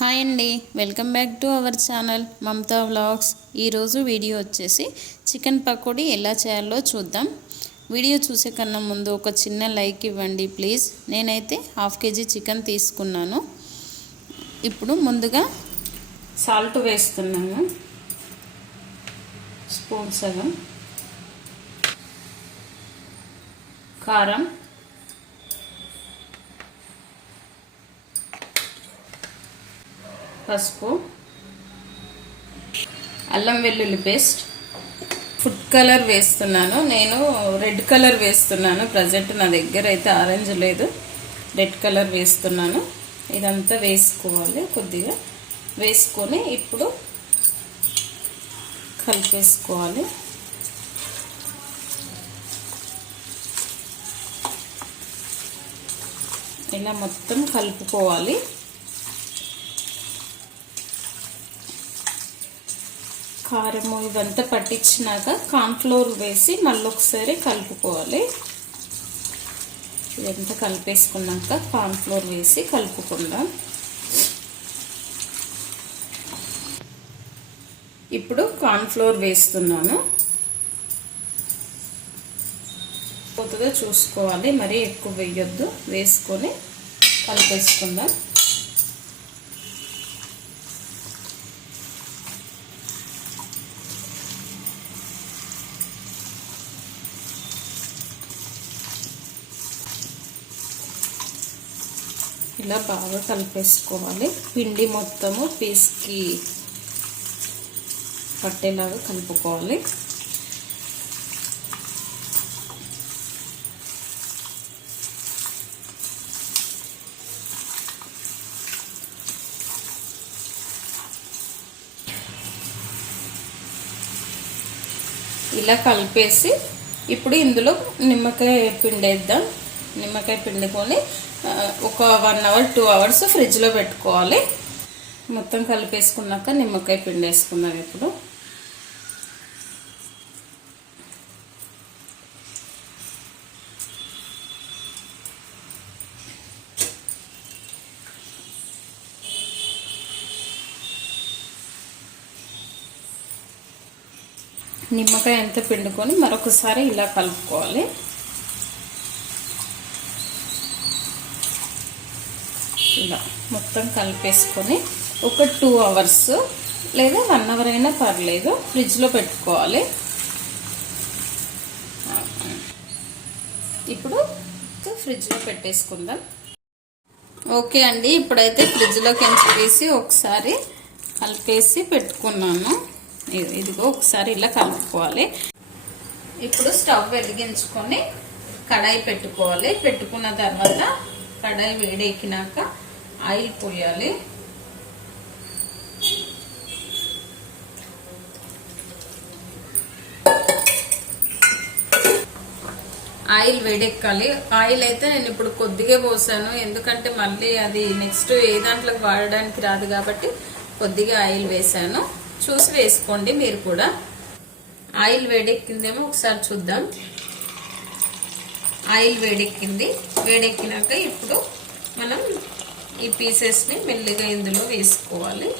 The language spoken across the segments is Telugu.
హాయ్ అండి, welcome back to our channel Mamata vlogs. ఈరోజు వీడియో వచ్చేసి చికెన్ పకోడీ ఎలా చేయాలో చూద్దాం. వీడియో చూసే కన్నా ముందు ఒక చిన్న లైక్ ఇవ్వండి ప్లీజ్. నేనైతే హాఫ్ కేజీ చికెన్ తీసుకున్నాను. ఇప్పుడు ముందుగా సాల్ట్ వేస్తున్నాను, స్పూన్ సగం. కారం, పసుపు, అల్లం వెల్లుల్లి పేస్ట్, ఫుడ్ కలర్ వేస్తున్నాను. నేను రెడ్ కలర్ వేస్తున్నాను. ప్రజెంట్ నా దగ్గర అయితే ఆరెంజ్ లేదు, రెడ్ కలర్ వేస్తున్నాను. ఇదంతా వేసుకోవాలి. కొద్దిగా వేసుకొని ఇప్పుడు కలిపేసుకోవాలి. ఇలా మొత్తం కలుపుకోవాలి. కారము ఇవంతా పట్టించినాక కార్న్ఫ్లోర్ వేసి మళ్ళీ ఒకసారి కలుపుకోవాలి. ఇదంతా కలిపేసుకున్నాక కార్న్ఫ్లోర్ వేసి కలుపుకుందాం. ఇప్పుడు కార్న్ఫ్లోర్ వేస్తున్నాను. కొద్దిగా చూసుకోవాలి, మరీ ఎక్కువ వేయొద్దు. వేసుకొని కలిపేసుకుందాం. ఇలా బాగా కలిపేసుకోవాలి. పిండి మొత్తము పీస్కి పట్టేలాగా కలుపుకోవాలి. ఇలా కలిపేసి ఇప్పుడు ఇందులో నిమ్మకాయ పిండి వేద్దాం. నిమ్మకాయ పిండుకొని ఒక 1 అవర్ 2 అవర్స్ ఫ్రిడ్జ్లో పెట్టుకోవాలి. మొత్తం కలిపేసుకున్నాక నిమ్మకాయ పిండి వేసుకుందాం. ఇప్పుడు నిమ్మకాయ అంతా పిండుకొని మరొకసారి ఇలా కలుపుకోవాలి. ఇలా మొత్తం కలిపేసుకొని ఒక 2 అవర్స్ లేదా 1 అవర్ అయినా పర్లేదు ఫ్రిడ్జ్లో పెట్టుకోవాలి. ఇప్పుడు ఫ్రిడ్జ్లో పెట్టేసుకుందాం. ఓకే అండి, ఇప్పుడైతే ఫ్రిడ్జ్లోకి తీసి ఒకసారి కలిపేసి పెట్టుకున్నాను. ఇదిగో ఒకసారి ఇలా కలుపుకోవాలి. ఇప్పుడు స్టవ్ వెలిగించుకొని కడాయి పెట్టుకోవాలి. పెట్టుకున్న తర్వాత కడాయి వేడెక్కినాక ఆయిల్ పోయాలి. ఆయిల్ వేడెక్కాలి. ఆయిల్ అయితే నేను ఇప్పుడు కొద్దిగా పోసాను, ఎందుకంటే మళ్ళీ అది నెక్స్ట్ ఏ దాంట్లోకి వాడడానికి రాదు కాబట్టి కొద్దిగా ఆయిల్ వేసాను. చూసి వేసుకోండి మీరు కూడా. ఆయిల్ వేడెక్కిందేమో ఒకసారి చూద్దాం. ఆయిల్ వేడెక్కింది. వేడెక్కినాక ఇప్పుడు మనం ఈ పీసెస్ని మెల్లిగా ఇందులో వేసుకోవాలి.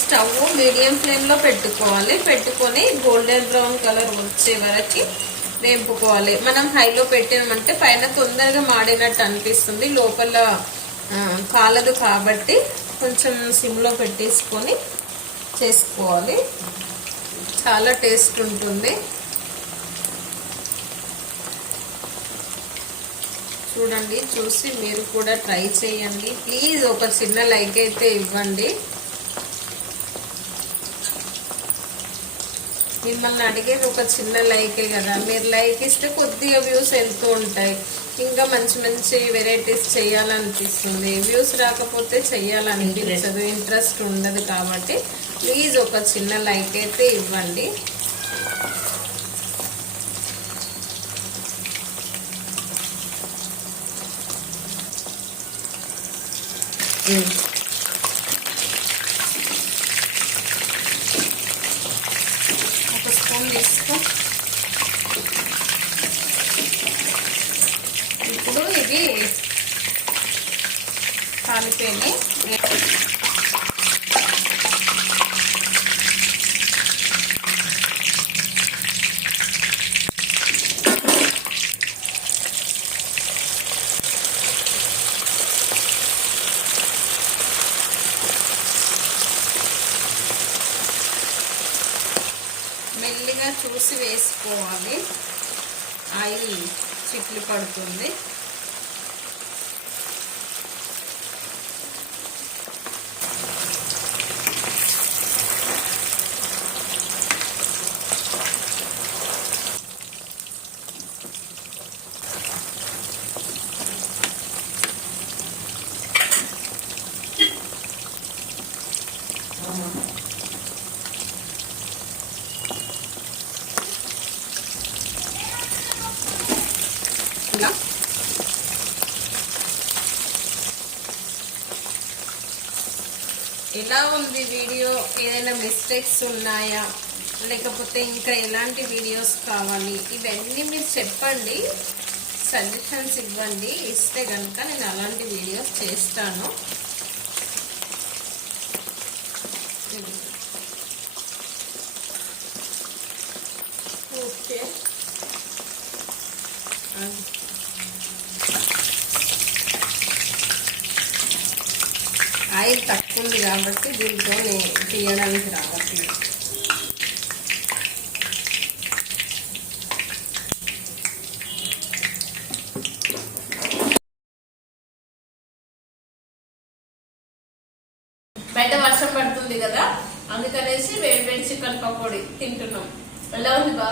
స్టవ్ మీడియం ఫ్లేమ్లో పెట్టుకోవాలి. పెట్టుకొని గోల్డెన్ బ్రౌన్ కలర్ వచ్చే వరకు వేపుకోవాలి. మనం హైలో పెట్టినామంటే పైన తొందరగా మాడినట్టు అనిపిస్తుంది, లోపల కాలదు. కాబట్టి కొంచెం సిమ్లో పెట్టేసుకొని చేసుకోవాలి. చాలా టేస్ట్ ఉంటుంది. చూడండి, చూసి మీరు కూడా ట్రై చేయండి ప్లీజ్. ఒక చిన్న లైక్ అయితే ఇవ్వండి. మిమ్మల్ని అడిగేది ఒక చిన్న లైకే కదా. మీరు లైక్ ఇస్తే కొద్దిగా వ్యూస్ వెళ్తూ ఉంటాయి, ఇంకా మంచి మంచి వెరైటీస్ చేయాలనిపిస్తుంది. వ్యూస్ రాకపోతే చేయాలనిపించదు, ఇంట్రెస్ట్ ఉండదు. కాబట్టి ప్లీజ్ ఒక చిన్న లైక్ అయితే ఇవ్వండి. ఒక స్పూన్ తీసుకో. ఇప్పుడు ఇవి కాలిపోయి మెల్లిగా చూసి వేసుకోవాలి, ఆయిల్ చిట్లు పడుతుంది. ఎలా ఉంది వీడియో? ఏదైనా మిస్టేక్స్ ఉన్నాయా, లేకపోతే ఇంకా ఎలాంటి వీడియోస్ కావాలి, ఇవన్నీ మీరు చెప్పండి, సజెషన్స్ ఇవ్వండి. ఇస్తే కనుక నేను అలాంటి వీడియోస్ చేస్తాను. ఓకే, ఆయిల్ తక్కువ ఉంది కాబట్టి దీంతో తీయడానికి రావట్లేదు. బయట వర్షం పడుతుంది కదా, అందుకనేసి వేడి వేడి చికెన్ పకోడీ తింటున్నాం. ఎలా ఉంది బా?